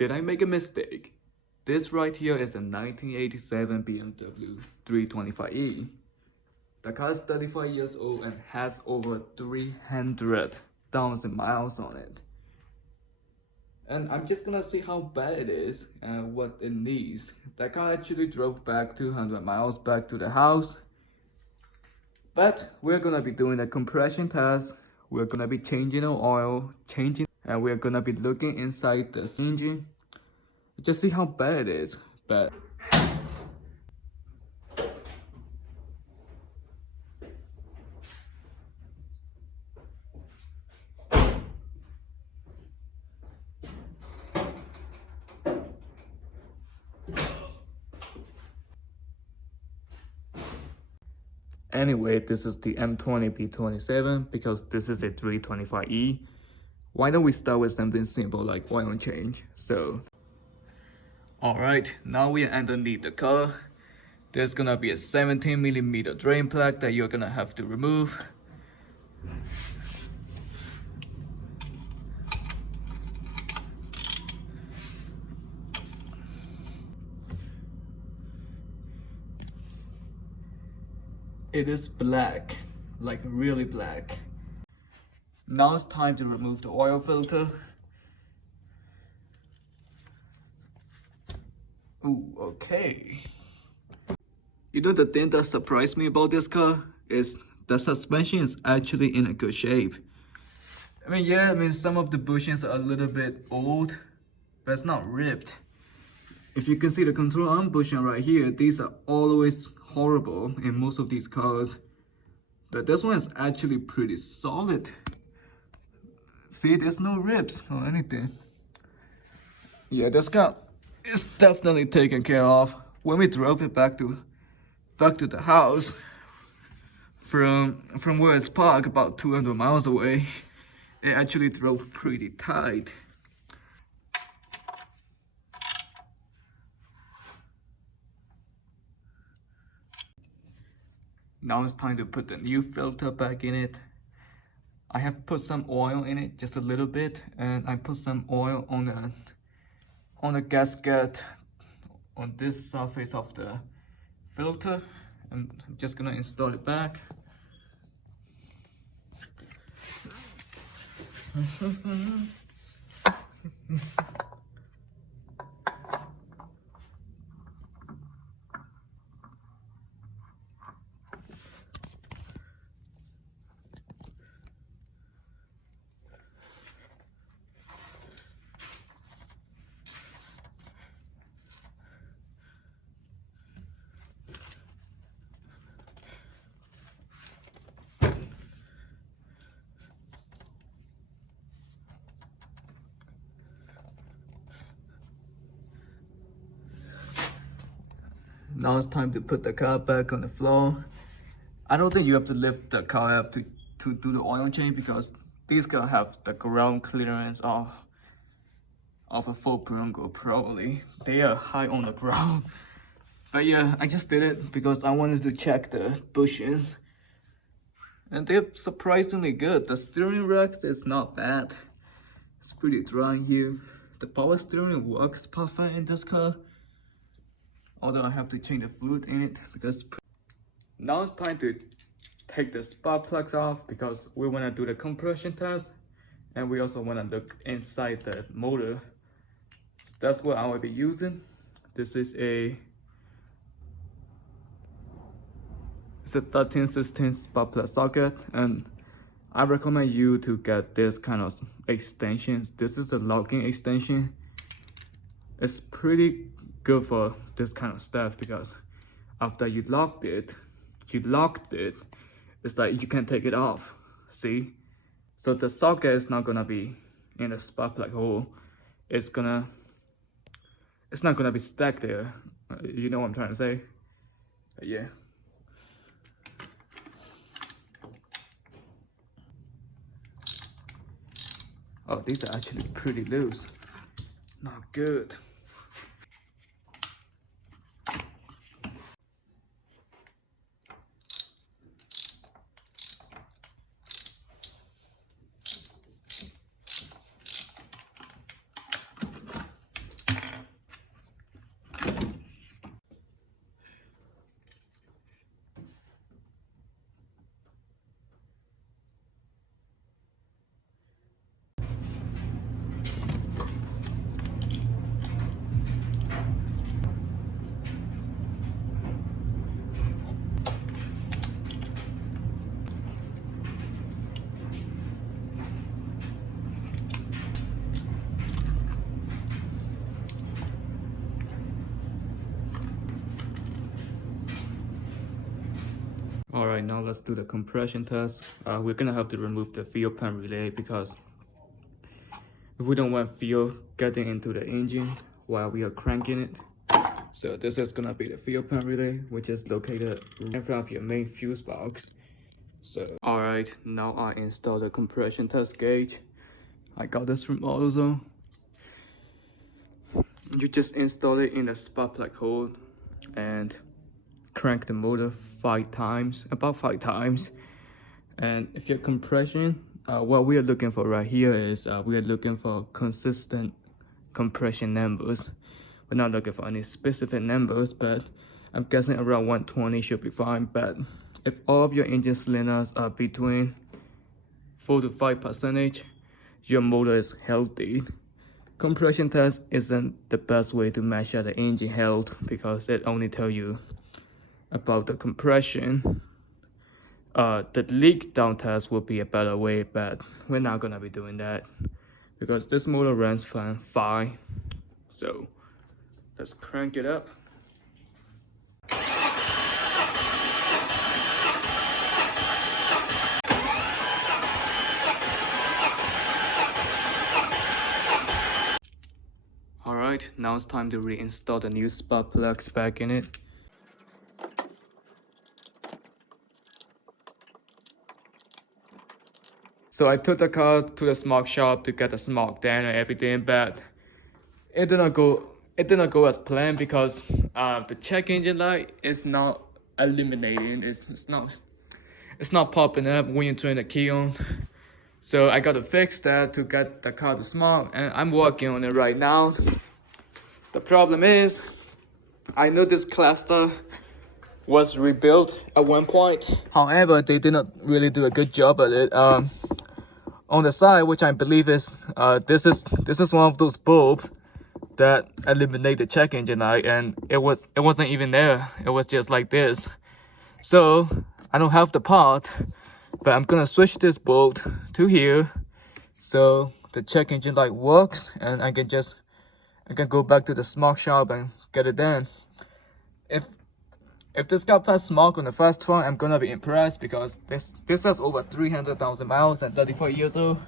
Did I make a mistake? This right here is a 1987 BMW 325e. The car is 35 years old and has over 300,000 miles on it. And I'm just gonna see how bad it is and what it needs. That car actually drove back 200 miles back to the house. But we're gonna be doing a compression test. We're gonna be changing the oil, and we're gonna be looking inside the engine. Just see how bad it is. But anyway, this is the M20P27 because this is a 325e. Why don't we start with something simple like oil change? So, alright, now we are underneath the car. There's gonna be a 17mm drain plug that you're gonna have to remove. It is black, like really black. Now it's time to remove the oil filter. Ooh, okay. You know the thing that surprised me about this car is the suspension is actually in a good shape. I mean some of the bushings are a little bit old, but it's not ripped. If you can see the control arm bushing right here, these are always horrible in most of these cars. But this one is actually pretty solid. See, there's no rips or anything. Yeah, this car is definitely taken care of. When we drove it back to the house from where it's parked, about 200 miles away, it actually drove pretty tight. Now it's time to put the new filter back in it. I have put some oil in it, just a little bit, and I put some oil on the gasket on this surface of the filter. And I'm just gonna install it back. Now it's time to put the car back on the floor. I don't think you have to lift the car up to do the oil change because these cars have the ground clearance of a full Bronco probably. They are high on the ground. But yeah, I just did it because I wanted to check the bushings. And they're surprisingly good. The steering rack is not bad. It's pretty dry here. The power steering works perfect in this car. Although I have to change the fluid in it because now it's time to take the spark plugs off because we want to do the compression test and we also want to look inside the motor. So that's what I will be using. This is it's a 1316 spark plug socket, and I recommend you to get this kind of extensions. This is a locking extension. It's pretty good for this kind of stuff because after you locked it, it's like you can't take it off. See? So the socket is not gonna be in the spark plug hole. It's not gonna be stuck there. You know what I'm trying to say? Yeah. Oh, these are actually pretty loose. Not good. Alright, now let's do the compression test. We're gonna have to remove the fuel pump relay because we don't want fuel getting into the engine while we are cranking it. So this is gonna be the fuel pump relay, which is located in front of your main fuse box. So alright, now I install the compression test gauge. I got this from AutoZone. You just install it in the spark plug hole and crank the motor about five times. And if your compression, what we are looking for right here is we are looking for consistent compression numbers. We're not looking for any specific numbers, but I'm guessing around 120 should be fine. But if all of your engine cylinders are between 4 to 5%, your motor is healthy. Compression test isn't the best way to measure the engine health because it only tells you about the compression. The leak down test would be a better way, but we're not gonna be doing that because this motor runs fine. So let's crank it up. Alright, now it's time to reinstall the new spark plugs back in it. So I took the car to the Smog shop to get the smog down and everything, but it did not go as planned because the check engine light is not illuminating. It's not popping up when you turn the key on. So I got to fix that to get the car to Smog, and I'm working on it right now. The problem is, I know this cluster was rebuilt at one point. However, they did not really do a good job at it. On the side, which I believe is this is one of those bulbs that eliminate the check engine light, and it wasn't even there. It was just like this. So I don't have the part, but I'm gonna switch this bulb to here, so the check engine light works, and I can go back to the Smog shop and get it done. If this got past Smog on the first try, I'm gonna be impressed because this has over 300,000 miles and 34 years old.